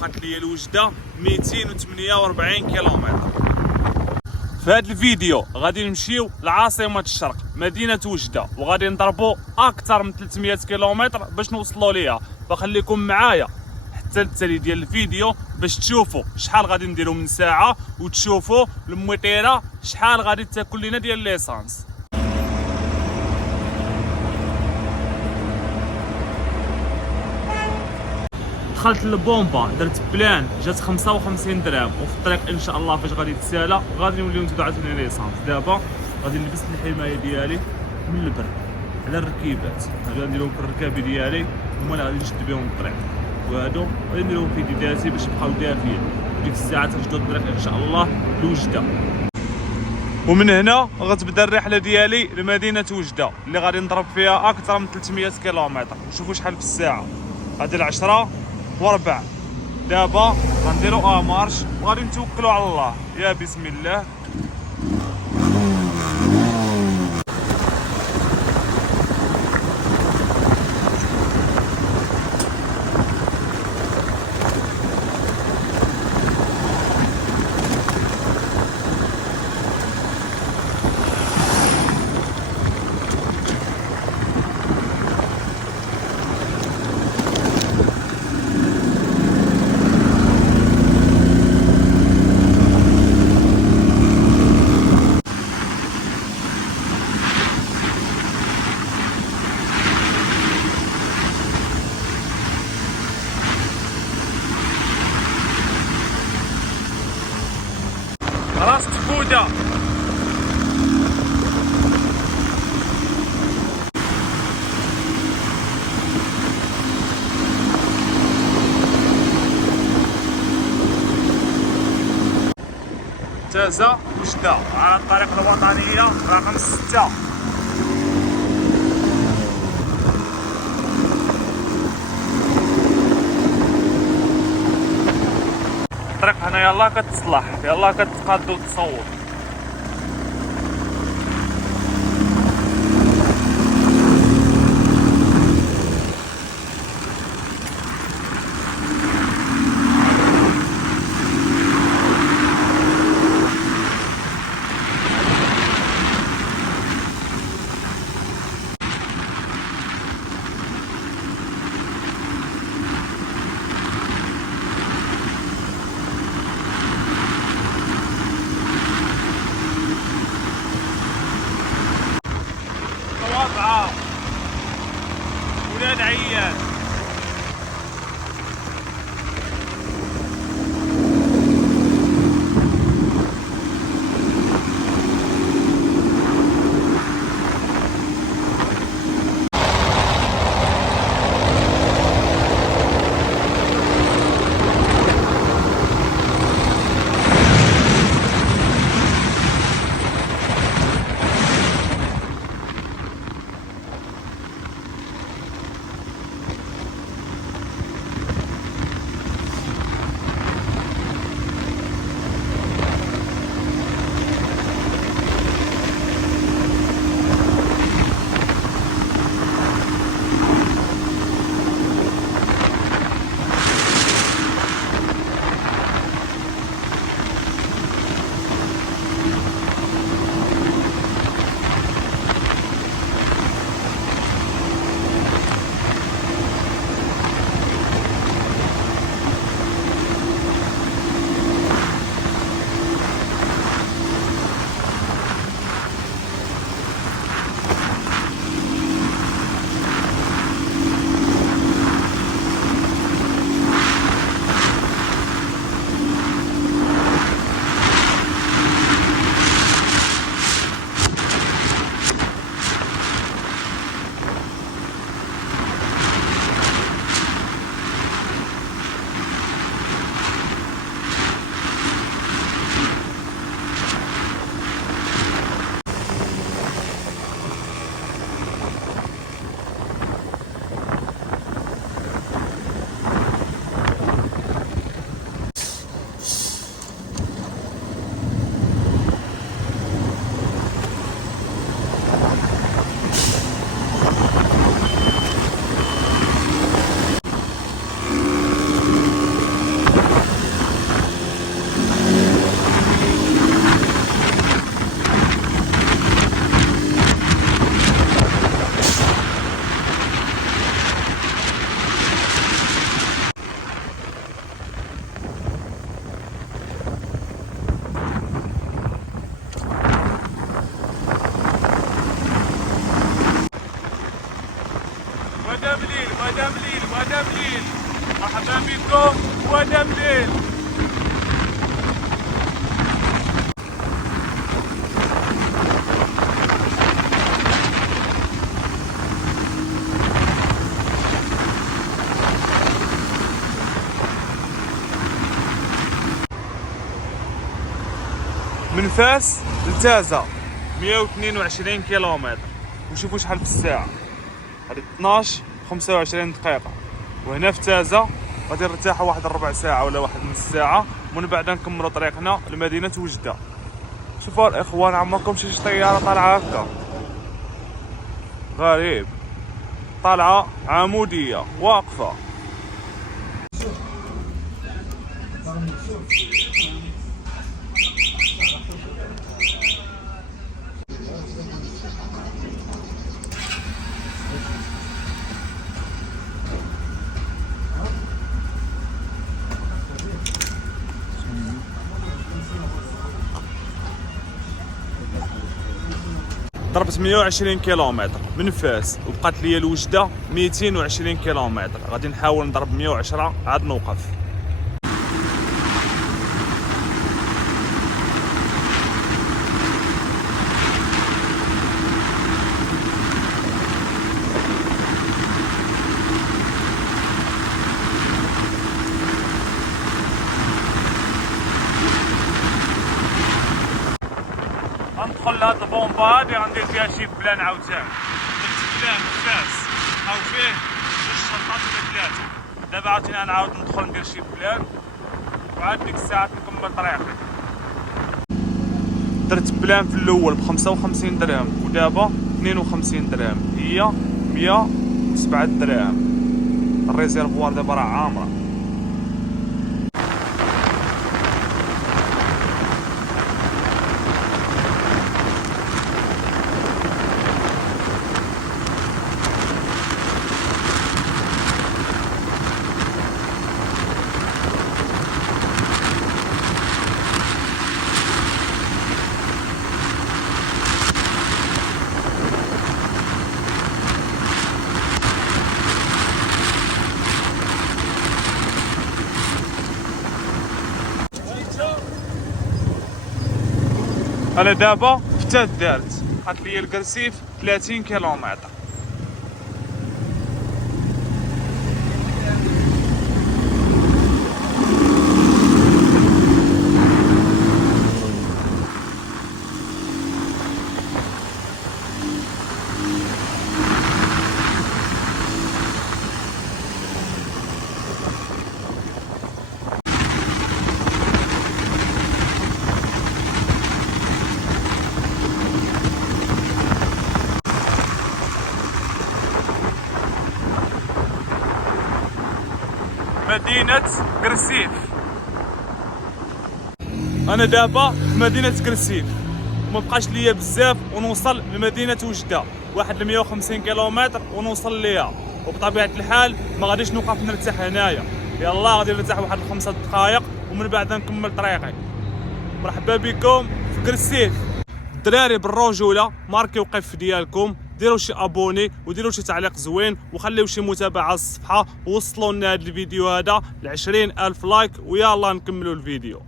بقات لي الوجده 248 كيلومتر. في هذا الفيديو غادي نمشيو لعاصمه الشرق مدينه وجده، وغادي نضربوا اكثر من 300 كيلومتر باش نوصلوا ليها. فخليكم معايا حتى التالي ديال الفيديو باش تشوفوا شحال غادي نديروا من ساعه، وتشوفوا الموتيره شحال غادي تاكل لنا ديال ليسانس. دخلت للبومبا درت بلان جات 55 درهم، وفي الطريق ان شاء الله فاش غادي تسالى غادي نوليو نزيدو عاوتاني ليسانس. دابا غادي نلبس الحمايه ديالي من البرد على الركيبات، غادي نديرو الركابي ديالي هما اللي غادي نشد بهم الطريق، وهادو غادي نديرهم في يداتي باش يبقاو دافيين. ديك الساعه ترجعو الطريق ان شاء الله لوجده، ومن هنا غتبدا الرحله ديالي لمدينه وجده اللي غادي نضرب فيها اكثر من 300 كيلومتر. شوفوا شحال في الساعه، غادي 10 وربع. دابا غنديرو مارش وغادي نتوكلو على الله. يا بسم الله. راس تفوده تازة وجدة على الطريق الوطنية رقم 6. الطريق هنا يلاه كتصلح، يلاه كتقاد وتصور. وانا منين؟ من فاس لتازة 122 كيلومتر، وشوفوا شحال في الساعة، هذه 12 25 دقيقة. وهنا في تازة غادي نرتاحوا واحد ربع ساعة ولا واحد نص ساعة، ومن بعد نكملوا طريقنا لمدينة وجدة. شوفوا الاخوان، عمركم شي طيارة طالعة هكا؟ غريب، طالعة عمودية واقفة. ضربت 120 كيلومتر من فاس، وبقات لي الوجده 220 كيلومتر. غادي نحاول نضرب 110 عاد نوقف. غندخل لهاد البومبا هادي، غندير فيها شي بلان عاوتاني. درت بلان فاس او فيه جوج شنطات ولا ثلاثه. دابا عاوتاني غنعاود ندخل ندير شي بلان، وعاد ديك الساعات نكمل طريقي. درت بلان في الاول ب 55 درهم، ودابا 52 درهم، هي 107 دراهم. الريزيرفوار دابا راه عامره. انا دابا في تاد دارت، بقات لي الكرسيف 30 كيلومتر. مدينة كرسيف. أنا دابا في مدينة كرسيف، وما بقاش ليا بزاف ونوصل لمدينة وجدة، واحد 150 كيلومتر ونوصل ليها. وبطبيعة الحال ما غاديش نوقف نرتاح هنايا، يلا غادي نرتاح واحد 5 دقائق ومن بعد نكمل طريقي. مرحبا بكم في كرسيف. الدراري بالرجولة ماركيو قف ديالكم، ديروا شي ابوني وديروا شي تعليق زوين وخليو شي متابعه على الصفحه، ووصلوا لنا هذا الفيديو هذا ل 20,000 لايك، ويلا نكملوا الفيديو.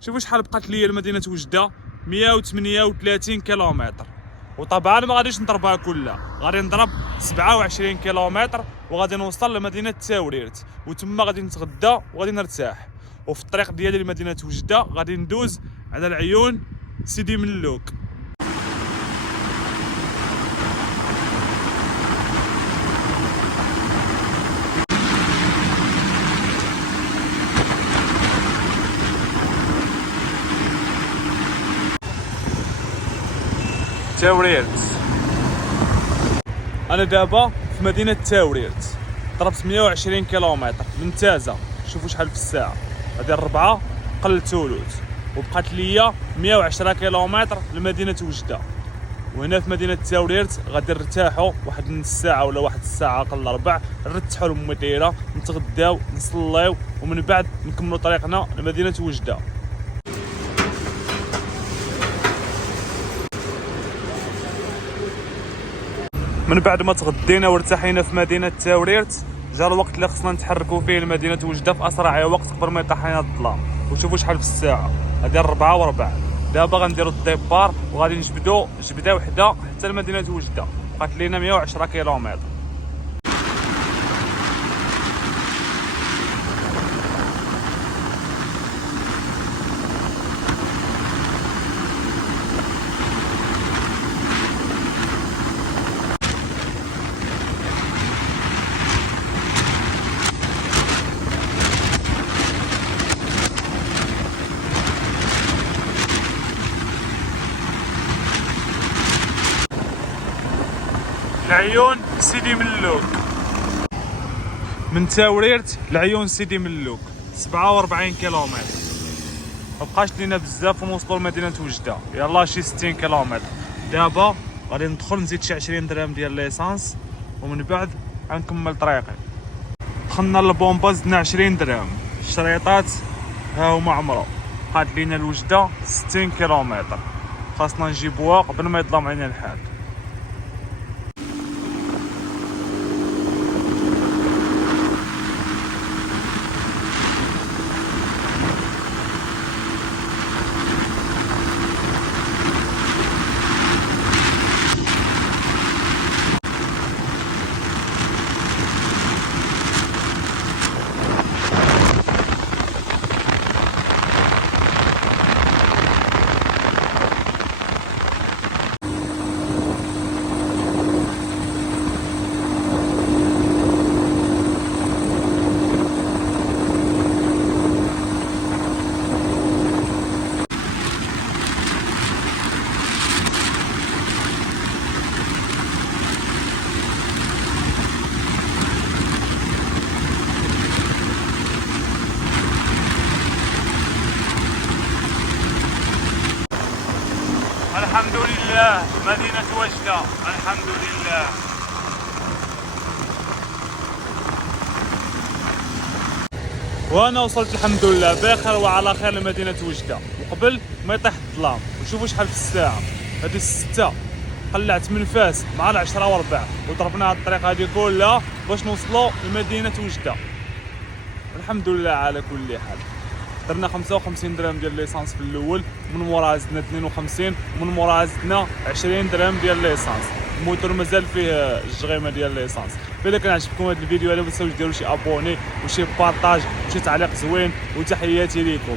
شوفوا شحال بقات لي لمدينة وجدة، 138 كيلومتر. وطبعا ما غاديش نضربها كلها، غادي نضرب 27 كيلومتر وغادي نوصل لمدينة تاوريرت، وتما غادي نتغدى وغادي نرتاح. وفي الطريق ديالي لمدينة وجدة غادي ندوز على العيون سيدي ملوك. تاوريرت. انا دابا في مدينة تاوريرت، ضربت 120 كيلومتر من تازة. وشوفوا شحال في الساعه. هذه الربعه قل ثلث، وبقات ليا 110 كيلومتر لمدينه وجده. وهنا في مدينه تاوريرت غادي نرتاحوا واحد نص ساعه ولا واحد الساعه قل ربع، نرتاحوا المديره، نتغداو، نصليو، ومن بعد نكملوا طريقنا لمدينه وجده. من بعد ما تغدينا وارتاحينا في مدينه تاوريرت، جا الوقت اللي خصنا نتحركوا فيه لمدينه وجده في اسرع وقت قبل ما يطيح علينا الظلام. وشوفوا شحال في الساعه، هذه 4:04. دابا غنديروا الديبار وغادي نجبدوا جبده وحده حتى لمدينه وجده، بقات لينا 110 كيلومتر. العيون سيدي ملوك، من تاوريرت لعيون سيدي ملوك 47 كيلومتر. مبقاش لينا بزاف ونوصلوا لمدينه وجده، يلا شي 60 كيلومتر. دابا غادي ندخل نزيد شي 20 درهم ديال ليسانس، ومن بعد غنكمل طريقي. دخلنا للبومبا زدنا 20 درهم. الشريطات ها هما عمرو، بقات لينا لوجده 60 كيلومتر، خاصنا نجيبوها قبل ما يظلم علينا الحال. الحمد لله مدينة وجدة، الحمد لله. وانا وصلت الحمد لله بخير وعلى خير لمدينة وجدة وقبل ما يطيح الظلام. وشوفوا شحال في الساعة، هذه 6 قلعت من فاس مع 10:04 وضربنا هاد الطريق هذه كلها باش نوصلوا لمدينة وجدة. الحمد لله على كل حال. درنا 55 درهم ديال ليسانس في الاول، من موراها زدنا 52، ومن موراها زدنا 20 درهم ديال ليسانس. الموتور مازال فيه الجغيمه ديال ليسانس. الا كان عجبكم هذا الفيديو ما تنساوش ديروا شي ابوني وشي بارطاج وشي تعليق زوين، وتحياتي ليكم.